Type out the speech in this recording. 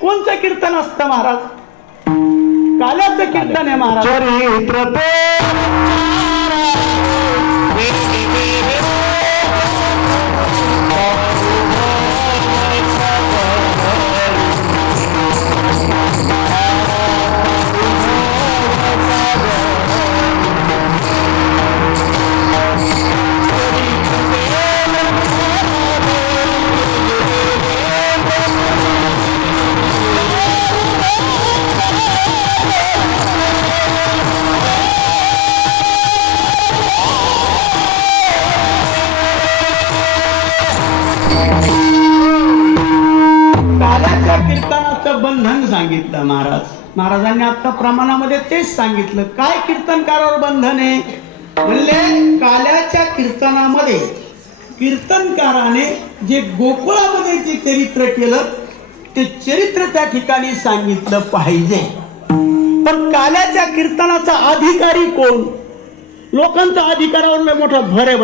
कोणचं कीर्तन असतं महाराज? काल्याचं कीर्तन आहे महाराज. चरित्र काल्याच्या कीर्तनाचं बंधन सांगितलं महाराज. महाराजांनी आता प्रमाणामध्ये तेच सांगितलं. काय कीर्तनकारावर बंधन आहे म्हणले? काल्याच्या कीर्तनामध्ये कीर्तनकाराने जे गोकुळामध्ये जे चरित्र केलं ते चरित्र त्या ठिकाणी सांगितलं पाहिजे. पण काल्याच्या कीर्तनाचा अधिकारी कोण? लोकांचा अधिकारावर मोठा भर आहे.